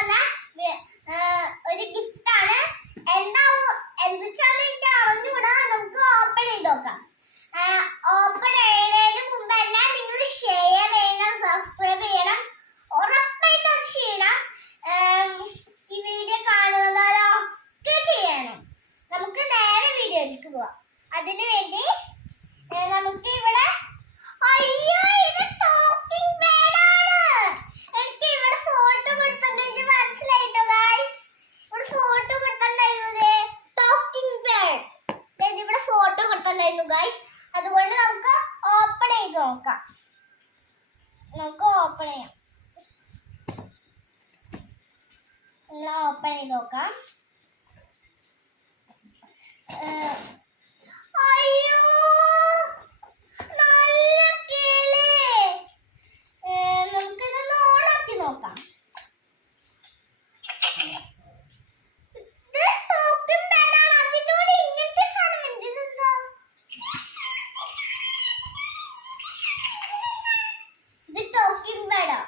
കൊണ്ടുവന്ന ഒരു ഗിഫ്റ്റ് ആണ്. എന്താവും എന്തൊക്കെയാണെന്ന് എനിക്ക് അറിഞ്ഞുകൂടാ. നമുക്ക് ഓപ്പൺ ചെയ്ത് നോക്കാം. ഓപ്പൺ ചെയ്യുന്നതിന് മുമ്പ് തന്നെ നിങ്ങൾ ഷെയർ ചെയ്യണം, സബ്സ്ക്രൈബ് ചെയ്യണം, ഉറപ്പായിട്ടും അത് ചെയ്യണം. ഈ വീഡിയോ കാണുന്നവരൊക്കെ ചെയ്യണം. നമുക്ക് നേരെ വീഡിയോയിലേക്ക് പോവാം. അതിനു വേണ്ടി നമുക്ക് ഇവിടെ അയ്യോ ഇത് ടോക്കിംഗ് ബേർഡ് ആണ്. എനിക്ക് ഇവിടെ ഫോട്ടോ കൊടുത്തിട്ട് മനസ്സിലായിട്ടോ ഗൈസ്. ഇവിടെ ഫോട്ടോ കൊടുത്തിട്ടുണ്ടായിരുന്നു ടോക്കിംഗ് ബേർഡ്. ഇവിടെ ഫോട്ടോ കൊടുത്തിട്ടുണ്ടായിരുന്നു ഗൈസ്. അതുകൊണ്ട് നമുക്ക് ഓപ്പൺ ചെയ്ത് നോക്കാം. നമുക്ക് ഓപ്പൺ ചെയ്യാം. ഓപ്പൺ ചെയ്ത് നോക്കാം. അയ്യോ നല്ല കിളി. നമുക്കിതൊന്ന് ഓണാക്കി നോക്കാം. ഇത് ടോക്കിംഗ് ബേർഡ് ആണ്. അതിനോട് ഇങ്ങനത്തെ സാധനം എന്തിനെന്താ? ഇത് ടോക്കിംഗ് ബേർഡാ.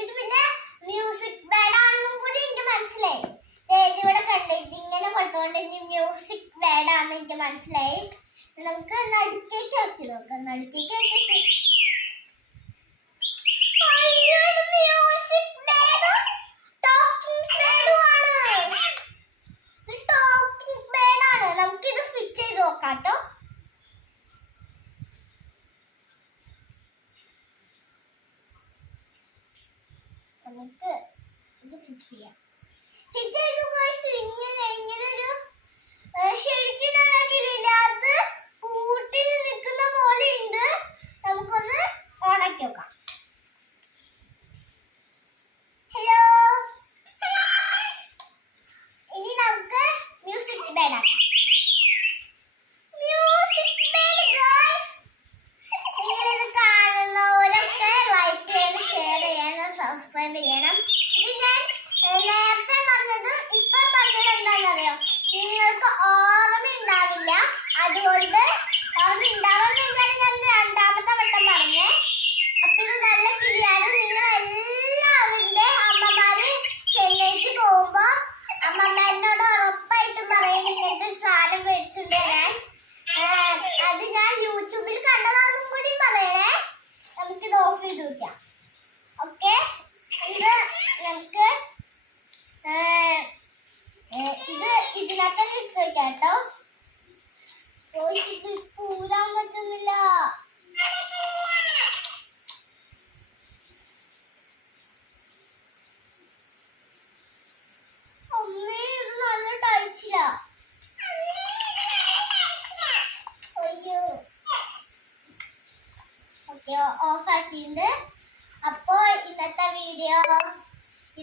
ഇത് പിന്നെ മ്യൂസിക് ബേർഡ് ആണെന്നും കൂടി എനിക്ക് മനസ്സിലായി. ഇവിടെ കണ്ടിട്ട് ഇങ്ങനെ കൊടുത്തോണ്ട് മ്യൂസിക് ബേർഡ് ആണെന്ന് എനിക്ക് മനസ്സിലായി. നമുക്ക് നടുക്കേക്ക് വെച്ച് നോക്കാം. നടുക്കേക്ക് അയ്യോ ഇത് മ്യൂസിക് ബേർഡും ടോക്കിംഗ് ബേർഡും ആണ്. ഇത് ടോക്കിംഗ് ബേർഡ് ആണ്. നമുക്കിത് ഫിറ്റ് ചെയ്ത് നോക്കാം കേട്ടോ. നമുക്ക് ഇത് ഫിറ്റ് ചെയ്യാം. ഫിറ്റ് ചെയ്തു ഗൈസ്. ഇങ്ങനൊരു ശരിക്കും കിളിയില്ല, അത് കൂട്ടിൽ നിൽക്കുന്ന പോലെ ഉണ്ട്. നമുക്കൊന്ന് ഓണാക്കി നോക്കാം. ഹലോ. ഇനി നമുക്ക് മ്യൂസിക് ബേർഡ് ആക്കാം. Music bird guys. നിങ്ങളിത് കാണുന്നവരൊക്കെ ലൈക്ക് ചെയ്യണം, ഷെയർ ചെയ്യണം, സബ്സ്ക്രൈബ് ചെയ്യണം. ഇത് ഞാൻ നേരത്തെ പറഞ്ഞത് ഇപ്പൊ പറഞ്ഞത് എന്താണെന്നറിയോ? നിങ്ങൾക്ക് ഓർമ്മയുണ്ടാവില്ല. അതുകൊണ്ട് ഓർമ്മ ഉണ്ടാവാൻ വേണ്ടിയാണ് ഞാൻ രണ്ടാമത്തെ വട്ടം പറഞ്ഞേ. അപ്പൊ ഇത് നല്ല കിളിയാണ്. നിങ്ങൾ എല്ലാവരുടെ അമ്മമാര് ചെന്നൈക്ക് പോകുമ്പോ അമ്മമ്മേനോട് ഉറപ്പായിട്ടും പറയും ഇങ്ങനത്തെ ഒരു സാധനം മേടിച്ചുകൊണ്ട് വരാൻ. അത് ഞാൻ യൂട്യൂബിൽ കണ്ടതാണെന്നും കൂടി പറയണേ. നമുക്കിത് ഓഫ് ചെയ്ത് വെക്കാം. ഓക്കെ. ഇത് നമുക്ക് ഇത് ഇതിനകത്ത് ഇട്ട് വെക്കാം കേട്ടോ. ഇത് പൂരാൻ പറ്റുന്നില്ല. അമ്മേ ഇത് നല്ല ടൈച്ചില്ല. അയ്യോ. ഓക്കെ ഓഫ് ആക്കിയിട്ടുണ്ട്. അപ്പോ ഇന്നത്തെ വീഡിയോ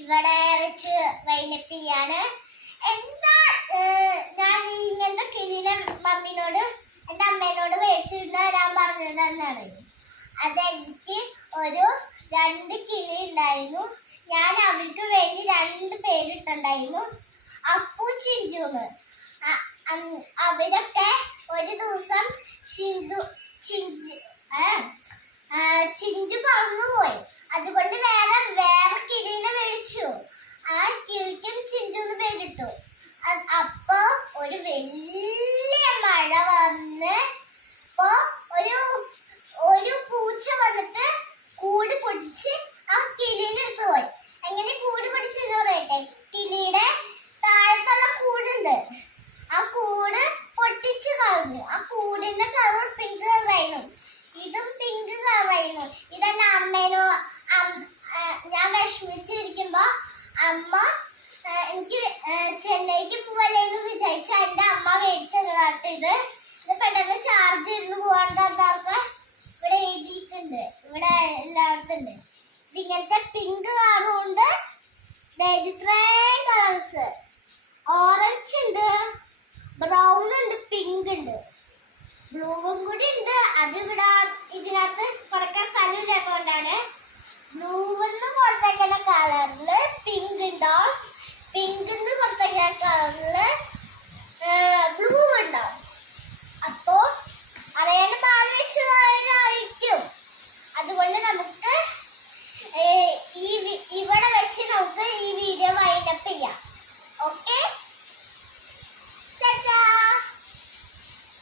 ഇവിടെ വെച്ച് വൈൻഡപ്പ് ചെയ്യാണ്. എന്താ ഞാൻ ഇങ്ങനത്തെ കിളിനെ മമ്മിനോട് എൻ്റെ അമ്മേനോട് മേടിച്ചിട്ട് വരാൻ പറഞ്ഞതെന്നാണ്. അതെനിക്ക് ഒരു 2 കിളി ഉണ്ടായിരുന്നു. ഞാൻ അവർക്ക് വേണ്ടി 2 പേരിട്ടുണ്ടായിരുന്നു, അപ്പു ചിഞ്ചുന്ന്. അവരൊക്കെ ഒരു ദിവസം ചിഞ്ചു പറന്നുപോയി. അതുകൊണ്ട് വേറെ കിളീനെ മേടിച്ചു. ആ കിളിക്കും ചിഞ്ചുന്ന് പേരിട്ടു. അപ്പൊ ഒരു വലിയ മഴ വന്ന് ഒരു പൂച്ച വന്നിട്ട് കൂട് പൊടിച്ച് ആ കിളീനെ എടുത്തു പോയി. എങ്ങനെ കൂട് പൊടിച്ചെന്ന് പറയട്ടെ. കിളിയുടെ താഴത്തുള്ള കൂടുണ്ട്, ആ കൂട് പൊട്ടിച്ചു കളഞ്ഞു. ആ കൂടിന്റെ കളർ പിങ്ക് കളറായിരുന്നു. ഇതും പിങ്ക് കളറായിരുന്നു. ഇതെന്നെ അമ്മേനോ ഞാൻ വിഷമിച്ചിരിക്കുമ്പോ അമ്മ എനിക്ക് ചെന്നൈക്ക് പോവല്ലേന്ന് വിചാരിച്ച എന്റെ അമ്മ മേടിച്ചതാട്ടോ. ഇത് പെട്ടെന്ന് ചാർജ് ഇരുന്ന് പോകണ്ടതൊക്കെ ഇവിടെ എഴുതിയിട്ടുണ്ട്. ഇവിടെ എല്ലായിടത്തും ഉണ്ട്. ഇതിങ്ങനത്തെ പിങ്ക് കളറുണ്ട്. ഇത്രയും കളേഴ്സ് ഓറഞ്ച് ഉണ്ട്, ബ്രൗൺ ഉണ്ട്, പിങ്ക് ഉണ്ട്, ബ്ലൂവും കൂടി ഉണ്ട്. അത് ഇവിടെ ഇതിനകത്ത് കൊടുക്കാൻ സ്ഥലമില്ലാത്തതുകൊണ്ടാണ്. ബ്ലൂവെന്ന് കൊടുത്തേക്കുന്ന കളറില് പിങ്ക് ഉണ്ടാവും, പിങ്കെന്ന് കൊടുത്തേക്കുന്ന കളറില് ബ്ലൂ ഉണ്ടാവും. അപ്പോ അറിയാണ്ട് പാല് വെച്ച് ആയിരിക്കും. അതുകൊണ്ട് നമുക്ക് ഇവിടെ വെച്ച് നമുക്ക് ഈ വീഡിയോ വൈൻഡപ്പ് ചെയ്യാം.